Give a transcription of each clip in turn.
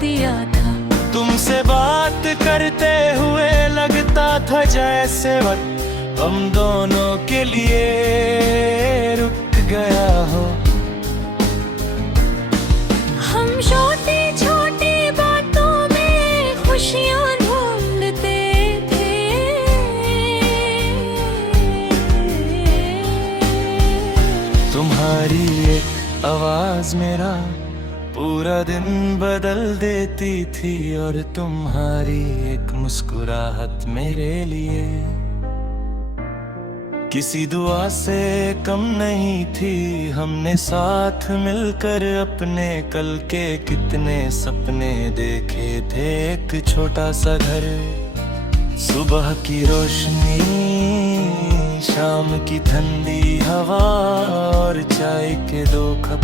दिया था। तुमसे बात करते हुए लगता था जैसे वक्त हम दोनों के लिए रुक गया हो। हम छोटी छोटी बातों में खुशियाँ ढूंढते थे। तुम्हारी एक आवाज मेरा पूरा दिन बदल देती थी, और तुम्हारी एक मुस्कुराहट मेरे लिए किसी दुआ से कम नहीं थी। हमने साथ मिलकर अपने कल के कितने सपने देखे थे। एक छोटा सा घर, सुबह की रोशनी, शाम की ठंडी हवा और चाय के 2 कप।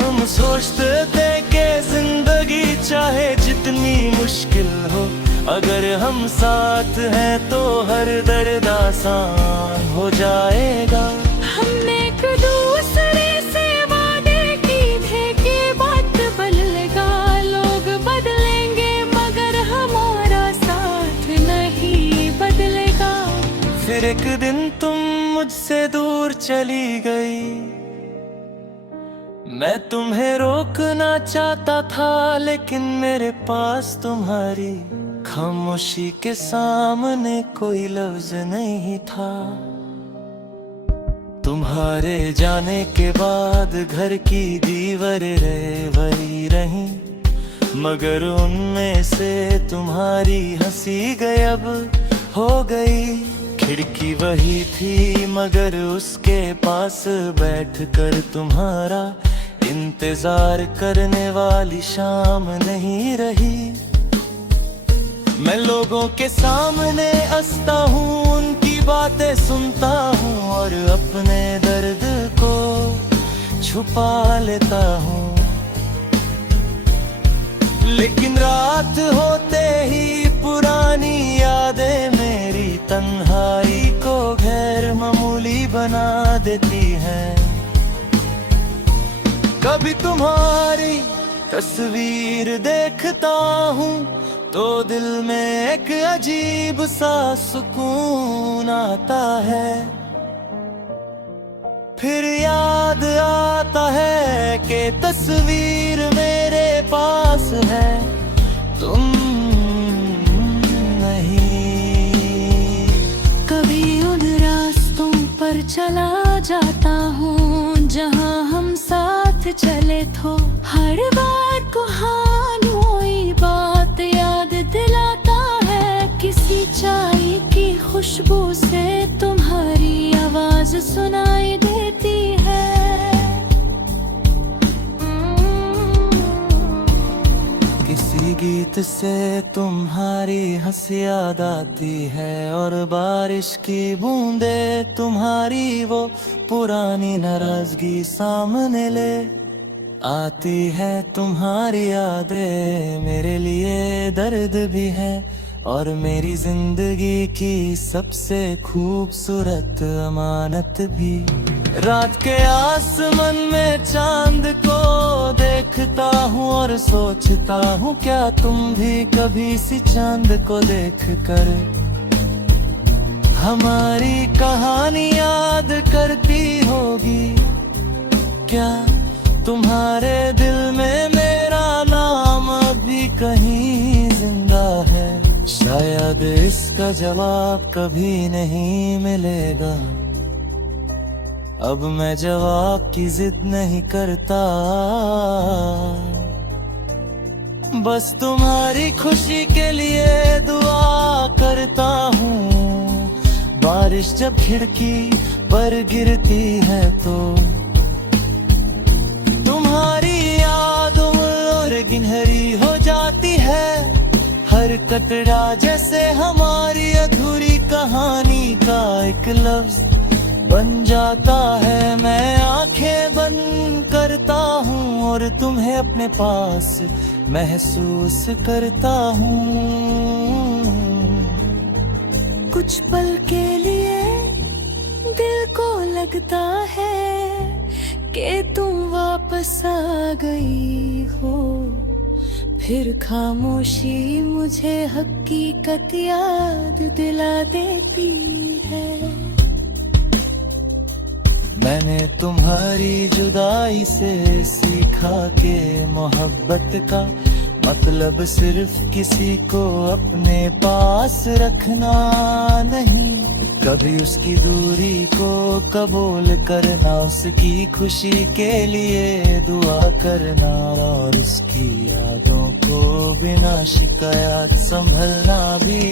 हम सोचते थे कि जिंदगी चाहे जितनी मुश्किल हो, अगर हम साथ हैं तो हर दर्द आसान हो जाएगा। हमने एक दूसरे से वादे की थे कि वक्त बदलेगा, लोग बदलेंगे, मगर हमारा साथ नहीं बदलेगा। फिर एक दिन तुम मुझसे दूर चली गई। मैं तुम्हें रोकना चाहता था, लेकिन मेरे पास तुम्हारी खामोशी के सामने कोई लफ्ज नहीं था। तुम्हारे जाने के बाद घर की दीवारें वही रही, मगर उनमें से तुम्हारी हंसी गायब हो गई। खिड़की वही थी, मगर उसके पास बैठकर तुम्हारा इंतजार करने वाली शाम नहीं रही। मैं लोगों के सामने हंसता हूँ, उनकी बातें सुनता हूँ, और अपने दर्द को छुपा लेता हूँ। लेकिन रात होते ही पुरानी यादें मेरी तन्हाई को गैर मामूली बना देती हैं। कभी तुम्हारी तस्वीर देखता हूँ तो दिल में एक अजीब सा सुकून आता है। फिर याद आता है कि तस्वीर मेरे पास है, तुम नहीं। कभी उन रास्तों पर चला जाता हूँ जहाँ हम साथ चले थे। हर बार कहानी बात याद दिलाता है, किसी चाय की खुशबू से तुम्हारी आवाज सुनाई देती है। किसी गीत से तुम्हारी हंसी याद आती है, और बारिश की बूंदें तुम्हारी वो पुरानी नाराजगी सामने ले आती है। तुम्हारी यादें मेरे लिए दर्द भी है, और मेरी जिंदगी की सबसे खूबसूरत अमानत भी। रात के आसमान में चांद को देखता हूँ और सोचता हूँ, क्या तुम भी कभी सी चांद को देख कर हमारी कहानी याद करती होगी? क्या तुम्हारे दिल में मेरा नाम अभी कहीं जिंदा है? शायद इसका जवाब कभी नहीं मिलेगा। अब मैं जवाब की जिद नहीं करता, बस तुम्हारी खुशी के लिए दुआ करता हूँ। बारिश जब खिड़की पर गिरती है तो तुम्हारी यादों और गिनहरी हो जाती है। हर कतरा जैसे हमारी अधूरी कहानी का एक लफ्ज बन जाता है। मैं आंखें बंद करता हूँ और तुम्हें अपने पास महसूस करता हूँ। कुछ पल के लिए दिल को लगता है कि तुम वापस आ गई हो। फिर खामोशी मुझे हकीकत याद दिला देती है। मैंने तुम्हारी जुदाई से सीखा कि मोहब्बत का मतलब सिर्फ किसी को अपने पास रखना नहीं, कभी उसकी दूरी को कबूल करना, उसकी खुशी के लिए दुआ करना और उसकी यादों को बिना शिकायत संभलना भी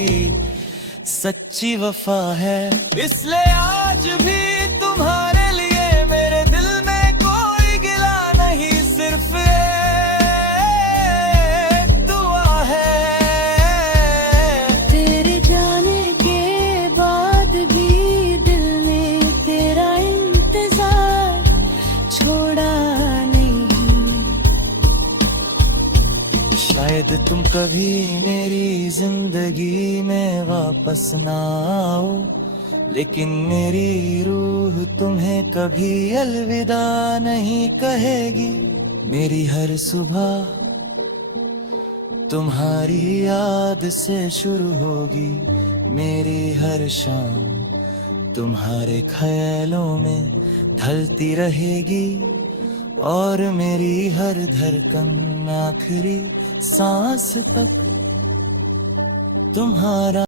सच्ची वफा है। इसलिए आज भी तुम्हारे लिए मेरे दिल में कोई गिला नहीं, सिर्फ एक दुआ है। तेरे जाने के बाद भी दिल ने तेरा इंतजार छोड़ा नहीं। शायद तुम कभी मेरी जिंदगी में वापस ना आओ, लेकिन मेरी रूह तुम्हें कभी अलविदा नहीं कहेगी। मेरी हर सुबह तुम्हारी याद से शुरू होगी, मेरी हर शाम तुम्हारे ख्यालों में ढलती रहेगी और मेरी हर धड़कन आखिरी सांस तक तुम्हारा